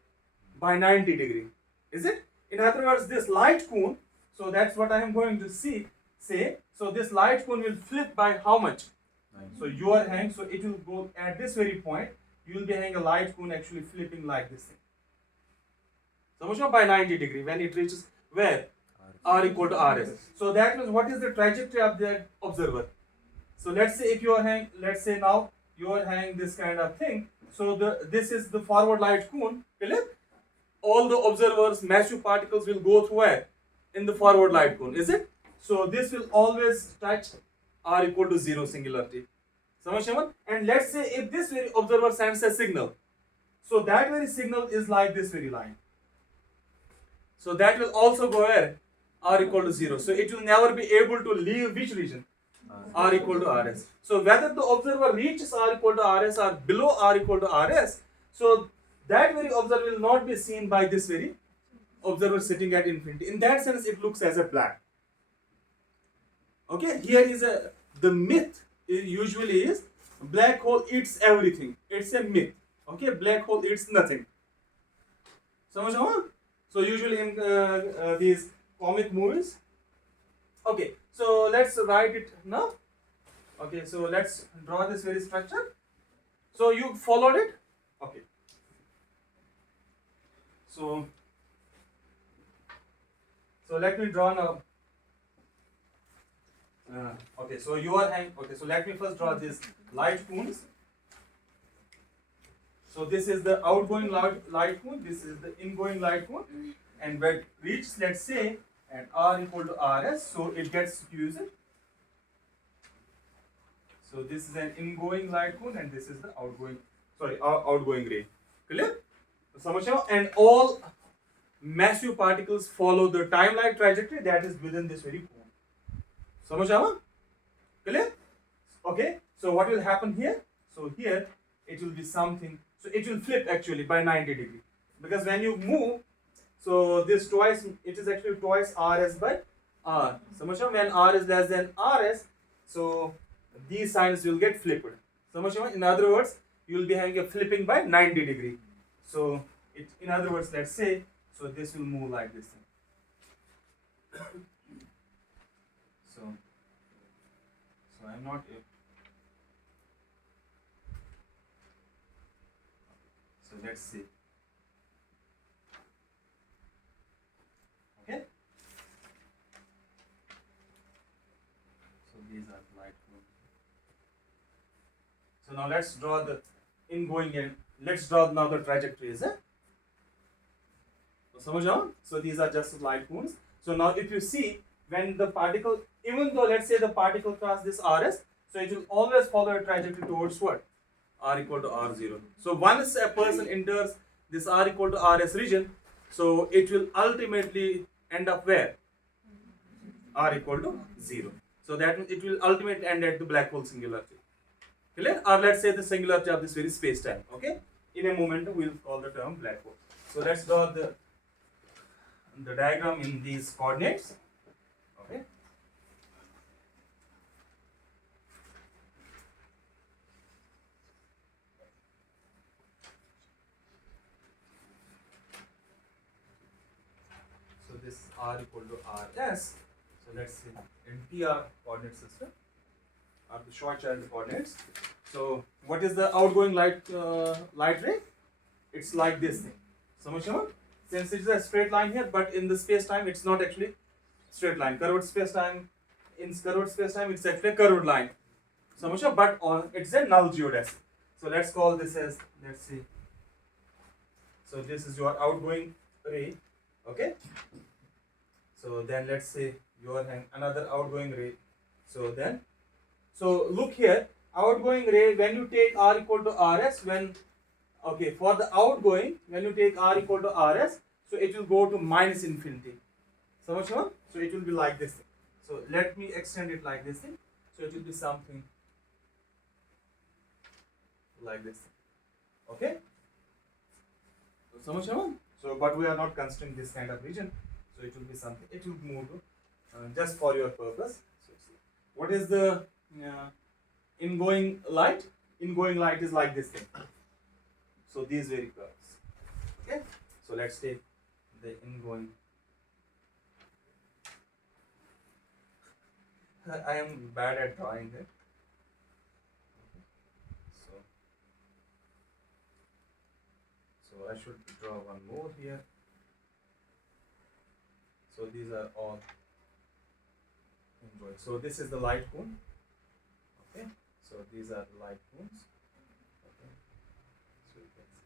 by 90 degree. Is it? In other words, this light cone. So that's what I am going to say. So this light cone will flip by how much? So you are having, so it will go at this very point, you will be having a light cone actually flipping like this thing. So by 90 degree when it reaches where? R equal to rs. So that means what is the trajectory of the observer? So let's say if you are having, let's say now you are having this kind of thing. So this is the forward light cone. All the observers, massive particles will go through where? in the forward light cone, is it? So this will always touch r equal to 0 singularity. And let's say if this very observer sends a signal, so that very signal is like this very line. So that will also go where? R equal to 0. So it will never be able to leave which region? R equal to Rs. So whether the observer reaches R equal to Rs or below R equal to Rs, so that very observer will not be seen by this very observer sitting at infinity. In that sense, it looks as a black. Okay, here is the myth usually is black hole eats everything. It's a myth. Okay, black hole eats nothing. So usually in these comic movies. Okay, so let's write it now. Okay, so let's draw this very structure. So you followed it? Okay. So let me draw now. Okay, so you are hanging. Okay, so let me first draw these light cones. So this is the outgoing light cone. This is the ingoing light cone. And when it reaches, let's say, at R equal to Rs, so it gets fused. So this is an ingoing light cone, and this is the outgoing ray. Clear? And all massive particles follow the time-like trajectory that is within this very cone. Clear? Okay. So what will happen here? So here it will be something. So it will flip actually by 90 degree, because when you move, so this twice, it is actually twice Rs by R. When R is less than Rs, so these signs will get flipped. In other words, you will be having a flipping by 90 degree. So in other words, let's say, so this will move like this thing. So I'm not. So let's see. Okay. So these are light cones. So now let's draw the ingoing and let's draw now the trajectories. So these are just light cones. So now if you see, when the particle, even though let's say the particle crosses this Rs, so it will always follow a trajectory towards what? R equal to R0. So once a person enters this R equal to Rs region, so it will ultimately end up where? R equal to 0. So that means it will ultimately end at the black hole singularity. Clear? Or let's say the singularity of this very space-time. Okay? In a moment we will call the term black hole. So let's draw the diagram in these coordinates. Okay? So this is R equal to Rs. So let's see in PR coordinate system or the Schwarzschild coordinates. So what is the outgoing light ray? It's like this thing. Since it's a straight line here, but in the space time it's not actually straight line. Curved space time, in curved space time it's actually a curved line. But it's a null geodesy. So let's call this as, let's see. So this is your outgoing ray. Okay. So then let's say you are having another outgoing ray. So look here, outgoing ray, when you take R equal to Rs, for the outgoing, when you take R equal to Rs, so it will go to minus infinity. So it will be like this thing. So let me extend it like this thing. So it will be something like this thing. Okay? So but we are not considering this kind of region. So it will be something, it will move to, just for your purpose. So what is the ingoing light? Ingoing light is like this thing. So these very curves. Okay? So let's take the ingoing. I am bad at drawing it. So I should draw one more here. So these are all ingoing. So this is the light cone. Okay. So these are the light cones. Okay. So you can see.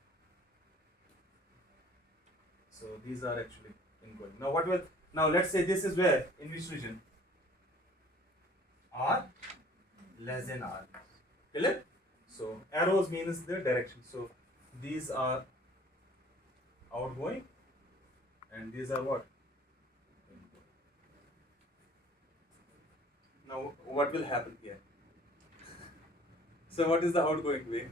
So these are actually ingoing. Now what will Now let's say this is where, in which region? R less than R. Clear? So arrows means the direction. So these are outgoing and these are what? Now what will happen here? So what is the outgoing ray?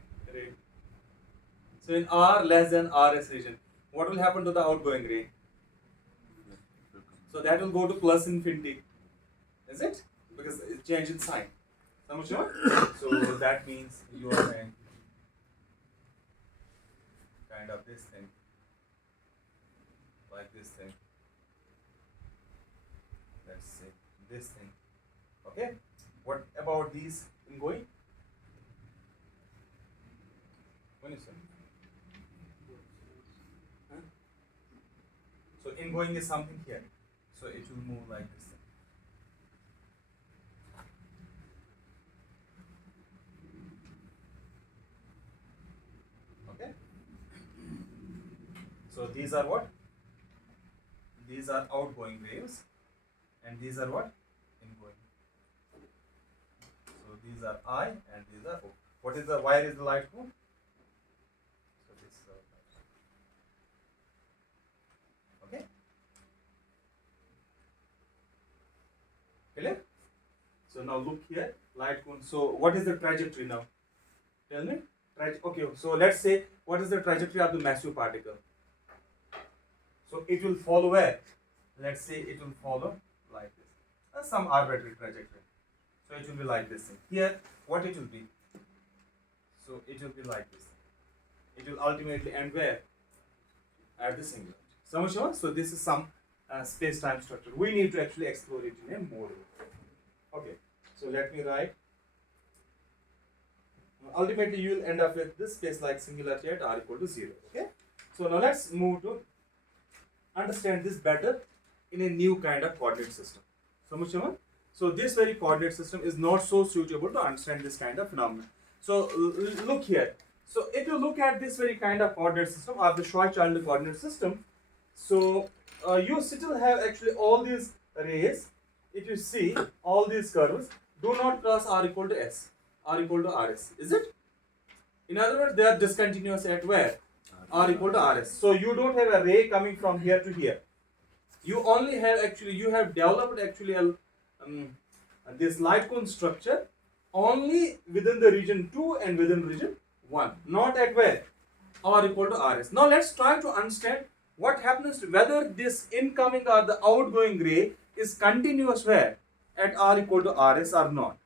So in R less than RS region, what will happen to the outgoing ray? So that will go to plus infinity. Is it? Because it changed its sign. So that means you are having kind of this thing. Like this thing. Let's say this thing. Okay? What about these ingoing? When you say? Huh? So ingoing is something here. So it will move like this. Okay? So these are what? These are outgoing waves and these are what? Ingoing. So these are I and these are O. What is the, where is the light from? So this is our light. Okay? Clear? So now look here, light cone. So what is the trajectory now? Tell me. Okay, so let's say what is the trajectory of the massive particle? So it will follow where? Let's say it will follow like this. That's some arbitrary trajectory. So it will be like this thing. Here, what it will be? So it will be like this. It will ultimately end where? At the singularity. So this is some space-time structure. We need to actually explore it in a more way. Okay. So let me write. Ultimately, you will end up with this space-like singularity at r equal to 0. Okay. So now let's move to understand this better in a new kind of coordinate system. So this very coordinate system is not so suitable to understand this kind of phenomenon. So look here. So if you look at this very kind of coordinate system or the Schwarzschild coordinate system, so you still have actually all these rays. If you see all these curves do not cross r equal to s, r equal to rs, is it? In other words, they are discontinuous at where? R equal to rs. So you don't have a ray coming from here to here. You only have actually, you have developed actually this light cone structure only within the region 2 and within region 1, not at where? R equal to rs. Now let's try to understand what happens to whether this incoming or the outgoing ray is continuous where? At r equal to rs or not.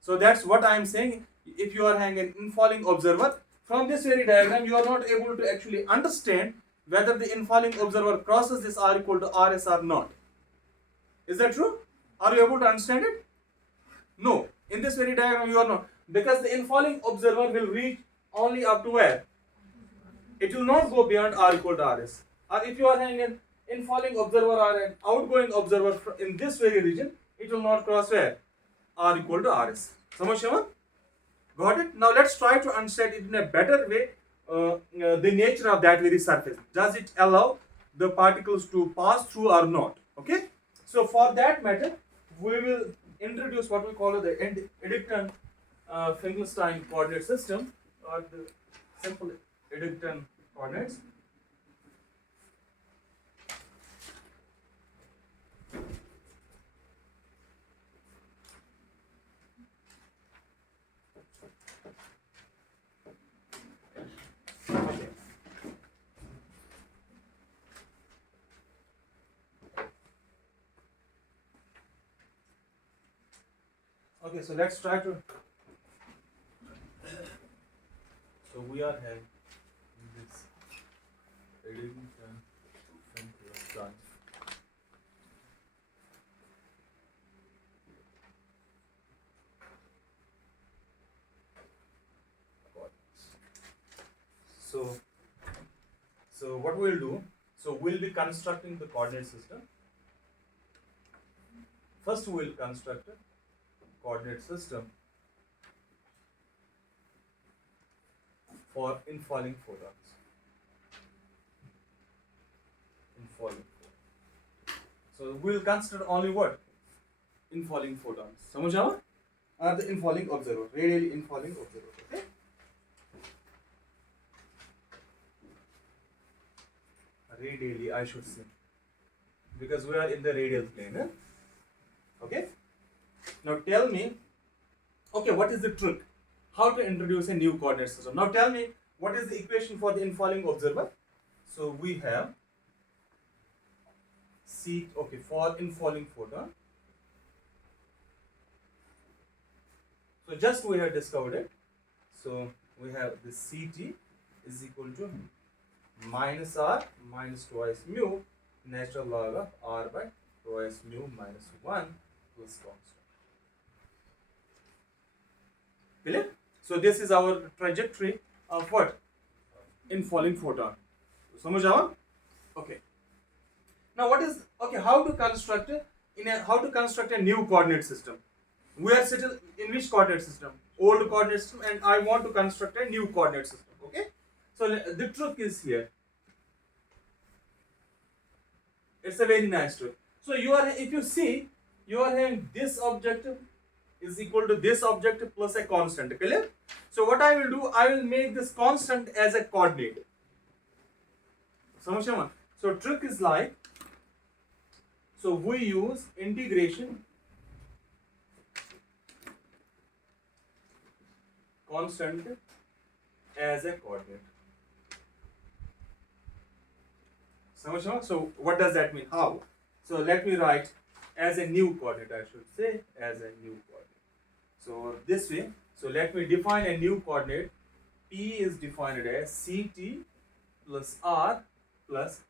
So that's what I am saying. If you are having an infalling observer, from this very diagram you are not able to actually understand whether the infalling observer crosses this r equal to rs or not. Is that true? Are you able to understand it? No. In this very diagram you are not. Because the infalling observer will reach only up to where? It will not go beyond r equal to rs. Or if you are having an infalling observer or an outgoing observer in this very region, it will not cross where? R equal to rs. Samajh? Got it? Now let's try to understand it in a better way, the nature of that very surface. Does it allow the particles to pass through or not? Okay? So for that matter, we will introduce what we call the Eddington-Finkelstein coordinate system, or the simple Eddington coordinates. Okay. Okay, so let's try to. So we are having this Eddington-Finkelstein. So what we'll do, so we'll be constructing the coordinate system. First we'll construct a coordinate system for infalling photons. So we will consider only what? Infalling photons. समझ आवा? Are the infalling observer, radially infalling observer. Okay? Radially, I should say, because we are in the radial plane. Okay? Now tell me, okay, what is the trick? How to introduce a new coordinate system? Now tell me, what is the equation for the infalling observer? So we have C, okay, for infalling photon. So just we have discovered it. So we have the CT is equal to minus R minus twice mu natural log of R by twice mu minus 1 plus constant. Clear? So this is our trajectory of what? Infalling photon. समझ आवा? Okay. Now what is, okay, how to construct a new coordinate system? We are still in which coordinate system? Old coordinate system, and I want to construct a new coordinate system. Okay? So the trick is here. It's a very nice trick. So you are, if you see, you are having this object is equal to this object plus a constant. Clear? So what I will do, I will make this constant as a coordinate. So trick is like, so we use integration constant as a coordinate. So what does that mean? How? So let me write as a new coordinate, I should say, as a new coordinate. So this way, so let me define a new coordinate. P is defined as CT plus R plus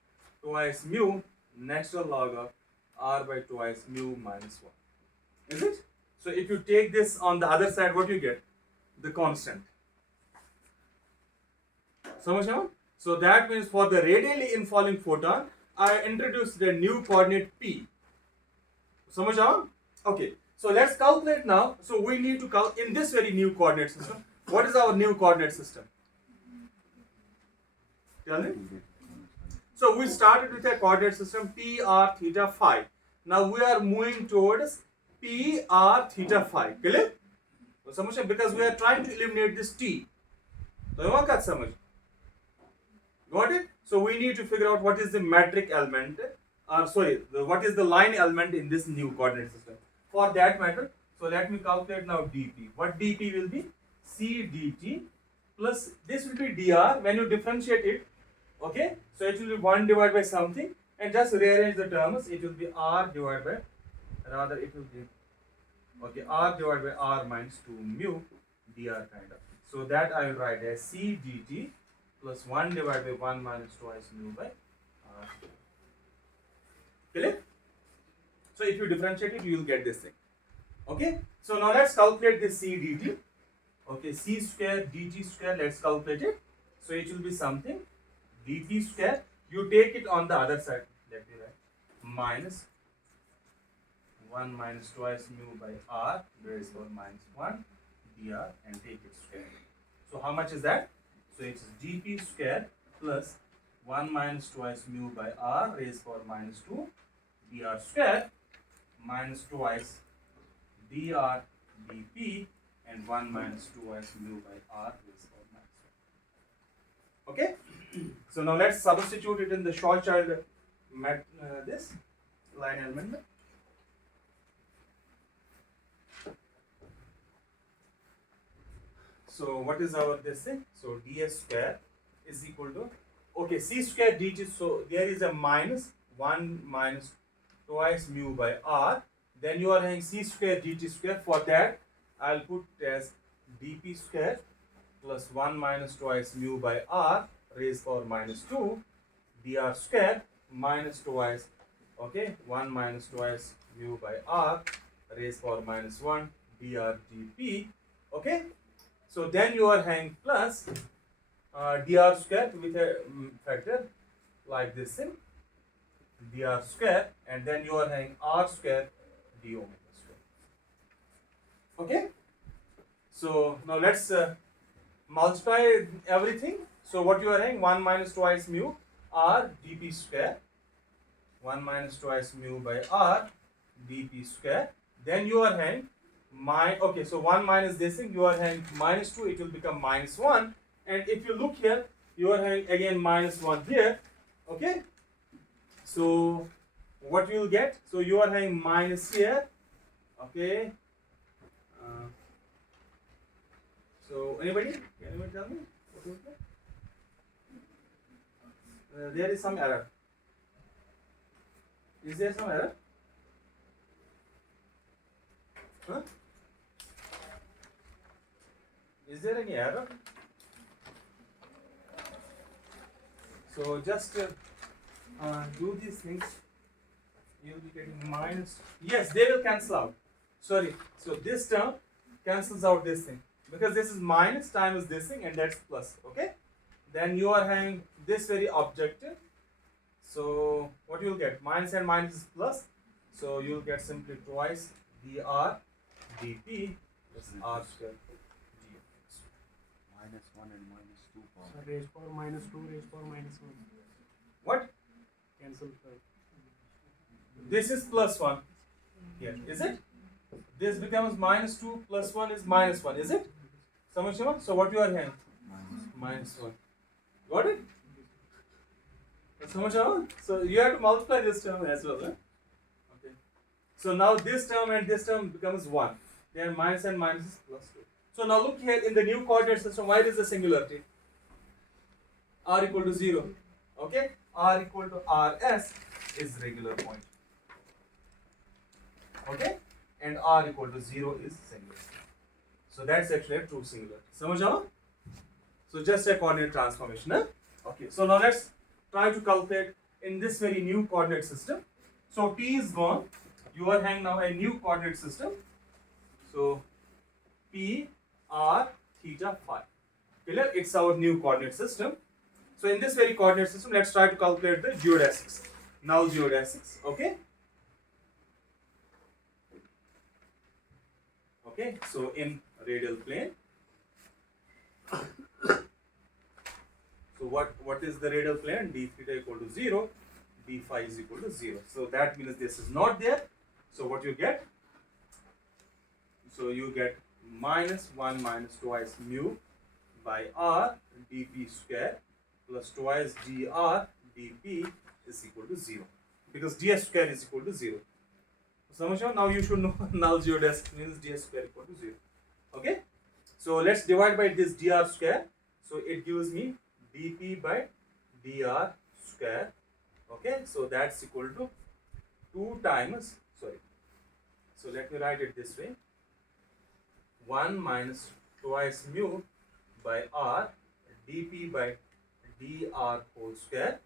twice mu natural log of R by twice mu minus 1. Is it? So if you take this on the other side, what you get? The constant. So that means for the radially infalling photon, I introduced the new coordinate P. Okay. So let's calculate now. So we need to calculate in this very new coordinate system. What is our new coordinate system? Tell me. So we started with a coordinate system P R theta phi. Now we are moving towards P R theta phi. Clear? Because we are trying to eliminate this T. Got it? So we need to figure out what is the metric element, what is the line element in this new coordinate system. For that matter, so let me calculate now dP. What dP will be? C dt plus this will be dr. When you differentiate it, okay, so it will be 1 divided by something, and just rearrange the terms. It will be r divided by, rather it will be, okay, r divided by r minus 2 mu dr kind of. So that I will write as C dt plus 1 divided by 1 minus twice mu by r. Clear? So if you differentiate it, you will get this thing. Okay? So now let's calculate this C dt. Okay, C square dt square, let's calculate it. So it will be something dt square. You take it on the other side. Let me write minus 1 minus twice mu by r raised to minus 1 dr and take it square. So how much is that? So it's dp square plus 1 minus twice mu by r raised to minus 2 dr square minus twice dr dp and 1 minus twice mu by r raised to minus 1. Okay? So now let's substitute it in the Schwarzschild this line element. So what is our this thing? So ds square is equal to, okay, c square dt. So there is a minus 1 minus twice mu by r. Then you are having c square dt square. For that, I'll put as dp square plus 1 minus twice mu by r raised power minus 2 dr square minus twice, okay, 1 minus twice mu by r raised power minus 1 dr dp. Okay. So then you are having plus dr square with a factor like this thing, dr square, and then you are having r square d omega square. Okay. So now let's multiply everything. So what you are having 1 minus twice mu r dp square 1 minus twice mu by r dp square. Then you are having okay, so 1 minus this thing, you are having minus 2, it will become minus 1. And if you look here, you are having again minus 1 here. Okay, so what you will get? So you are having minus here. Okay, so anybody? Can anyone tell me what was that? There is some error. Is there some error? Huh? Is there any error? So just do these things. You will be getting minus. Yes, they will cancel out. Sorry. So this term cancels out this thing because this is minus times this thing and that's plus. Okay. Then you are having this very objective. So what you will get? Minus and minus is plus. So you will get simply twice dr dp plus r square dx. Minus 1 and minus 2 power. So raised power minus 2, raised power minus 1. What? Cancel. This is plus 1 here, is it? This becomes minus 2 plus 1 is minus 1, is it? Samajh? So what you are having? Minus 1. Got it? Samajh? So you have to multiply this term as well. Huh? Okay. So now this term and this term becomes 1. Then minus and minus is plus 2. So now look here in the new coordinate system, why is the singularity? R equal to 0. Okay? R equal to RS is regular point. Okay? And R equal to 0 is singular. So that's actually a true singularity. Samajh aa? So just a coordinate transformation. Huh? Okay, so now let's try to calculate in this very new coordinate system. So T is gone. You are having now a new coordinate system. So P, R, theta, phi. Clear? It's our new coordinate system. So in this very coordinate system, let's try to calculate the geodesics. Null geodesics. Okay? Okay, so in radial plane. So what is the radial plane? D theta equal to 0, D phi is equal to 0. So that means this is not there. So what you get? So you get minus 1 minus twice mu by r dp square plus twice dr dp is equal to 0. Because ds square is equal to 0. So now you should know null geodesic means ds square equal to 0. Okay? So let's divide by this dr square. So it gives me dp by dr square. Okay? So that's equal to 2 times, sorry. So let me write it this way. 1 minus twice mu by r dp by dr whole square.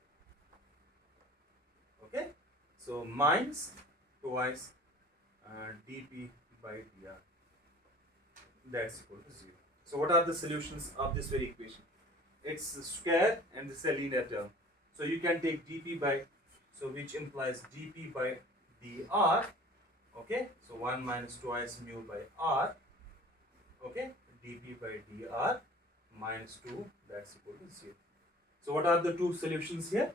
Okay? So minus twice dp by dr. That's equal to 0. So what are the solutions of this very equation? It's a square and this is a linear term. So you can take dp by, so which implies dp by dr. Okay, so 1 minus twice mu by r. Okay, dp by dr minus 2, that's equal to 0. So what are the two solutions here?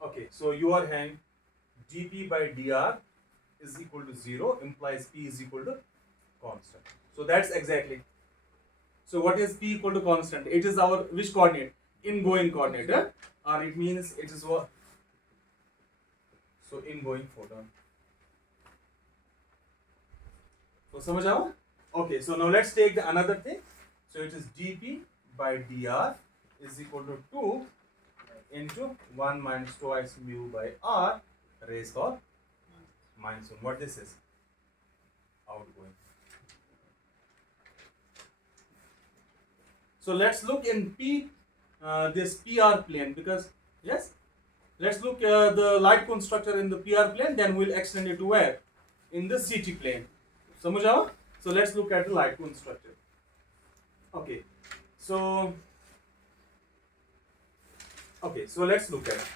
Okay, so you are having dp by dr is equal to 0, implies p is equal to constant. So that's exactly. So what is p equal to constant? It is our which coordinate? Ingoing coordinate, huh? Or it means it is what? So ingoing photon. So samajh aa? Okay, so now let's take the another thing. So it is dp by dr is equal to 2 into 1 minus twice mu by r raised power minus 1. What this is? Outgoing. So let's look in P, this PR plane, because yes, let's look the light cone structure in the PR plane, then we'll extend it to where? In the CT plane. Samajh aa? So let's look at the light cone structure. Okay, so let's look at it.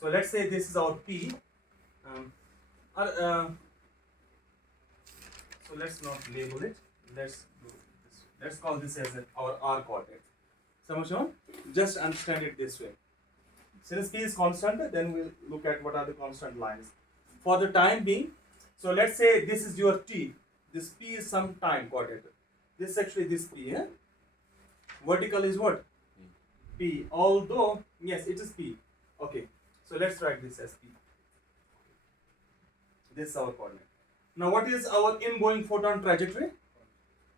So let's say this is our P. So let's not label it. Let's do it this way. Let's call this as our r coordinate. Samajh? Just understand it this way. Since p is constant, then we'll look at what are the constant lines. For the time being, so let's say this is your t. This p is some time coordinate. This is actually this p. Vertical is what? P. Although, yes, it is p. Okay. So let's write this as p. This is our coordinate. Now what is our ingoing photon trajectory?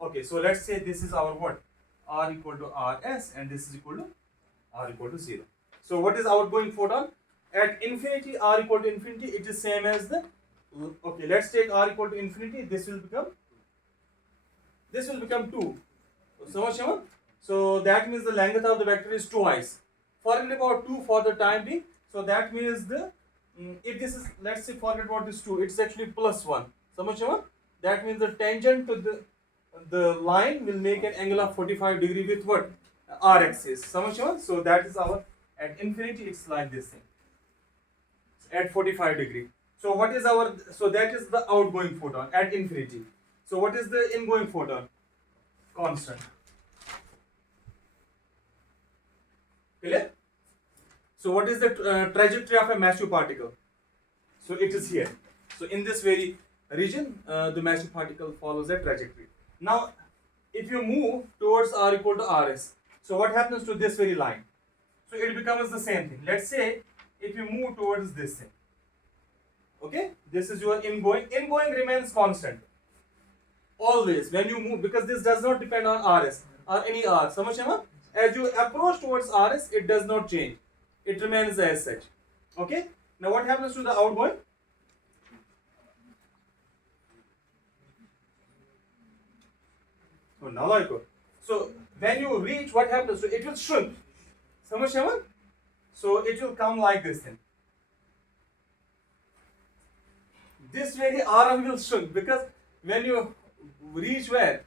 Okay, so let's say this is our what? R equal to Rs and this is equal to R equal to 0. So what is outgoing photon? At infinity, R equal to infinity, it is same as the, okay, let's take R equal to infinity, this will become 2. So that means the length of the vector is twice. Forget about 2 for the time being. So that means the, if this is, let's say forget about this 2, it's actually plus 1. That means the tangent to the line will make an angle of 45 degree with what? R axis. So that is our, at infinity it's like this thing. At 45 degree. So what is our, so that is the outgoing photon at infinity. So what is the ingoing photon? Constant. Clear? So what is the trajectory of a massive particle? So it is here. So in this very region, the massive particle follows a trajectory. Now, if you move towards R equal to Rs, so what happens to this very line? So it becomes the same thing. Let's say if you move towards this thing, okay, this is your ingoing. Ingoing remains constant always when you move, because this does not depend on Rs or any R. As you approach towards Rs, it does not change. It remains as such. Okay. Now what happens to the outgoing? So now I go. So when you reach, what happens? So it will shrink. So it will come like this thing. This very arm will shrink because when you reach where?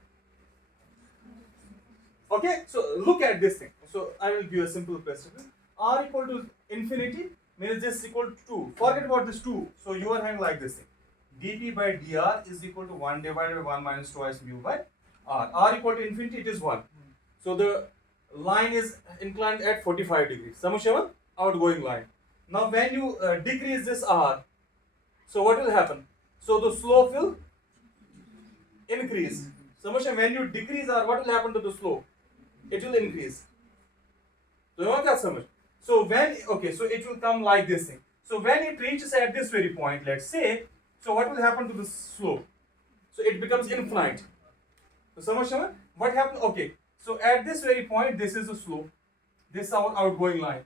Okay, so look at this thing. So I will give a simple question. R equal to infinity means this equal to 2. Forget about this 2. So you are having like this thing. dp by dr is equal to 1 divided by 1 minus twice mu by r. R equal to infinity, it is 1. So the line is inclined at 45 degrees. Outgoing line. Now when you decrease this r, so what will happen? So the slope will increase. When you decrease r, what will happen to the slope? It will increase. So you want that so much? So when, okay, so it will come like this thing. So when it reaches at this very point, let's say, so what will happen to the slope? So it becomes infinite. So what happened? Okay, so at this very point, this is the slope. This is our outgoing line.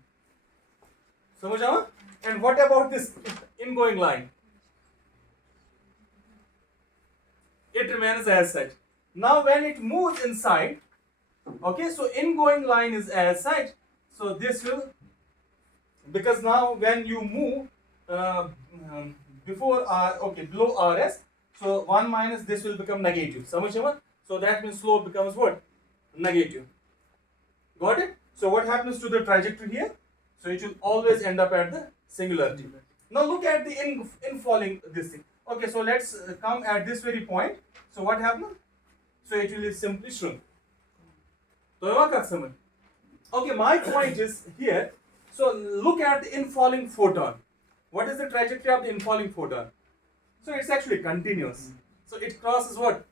And what about this ingoing line? It remains as such. Now when it moves inside, okay, so ingoing line is as such. So this will, because now when you move before R, okay, below Rs, so 1 minus this will become negative. So that means slope becomes what? Negative. Got it? So what happens to the trajectory here? So it will always end up at the singularity. Now look at the infalling this thing. Okay, so let's come at this very point. So what happens? So it will simply shrink. Okay, my point is here. So look at the infalling photon. What is the trajectory of the infalling photon? So it's actually continuous. So it crosses what?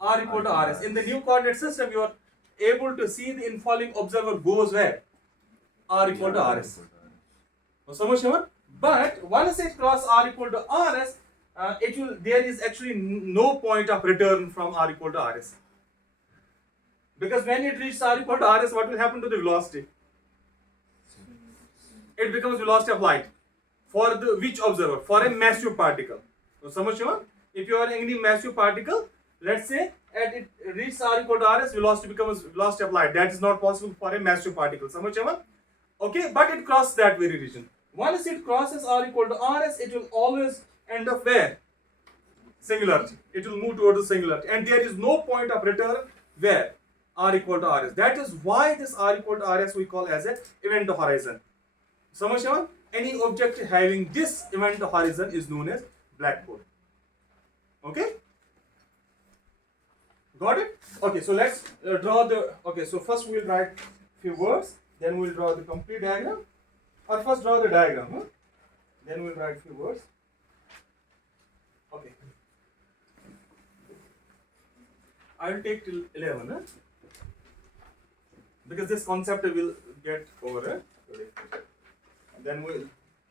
R equal to Rs. In the new coordinate system, you are able to see the infalling observer goes where? R equal to Rs. But once it crosses R equal to Rs, there is actually no point of return from R equal to Rs. Because when it reaches R equal to Rs, what will happen to the velocity? It becomes velocity of light. For the which observer? For a massive particle. So if you are any massive particle, let's say at it reaches R equal to Rs, velocity becomes velocity of light. That is not possible for a massive particle. Okay, but it crosses that very region. Once it crosses R equal to Rs, it will always end up where? Singularity. It will move towards the singularity. And there is no point of return where? R equal to Rs. That is why this R equal to Rs we call as a event horizon. Any object having this event horizon is known as black hole. Okay? Got it? Okay, so let's draw the. Okay, so first we'll write few words, then we'll draw the complete diagram. Or first draw the diagram, huh? Then we'll write few words. Okay. I will take till 11, huh? Because this concept will get over today. Then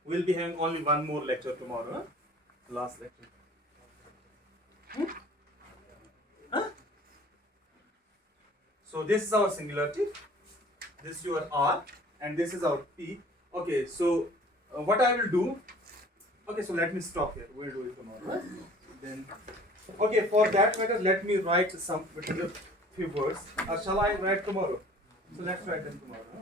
we'll be having only one more lecture tomorrow, huh? Last lecture. Huh? So this is our singularity, this is your R, and this is our P. Okay, so what I will do, okay, so let me stop here, we'll do it tomorrow. Right? Then, okay, for that matter, let me write some few words. Shall I write tomorrow? So let's write them tomorrow. Huh?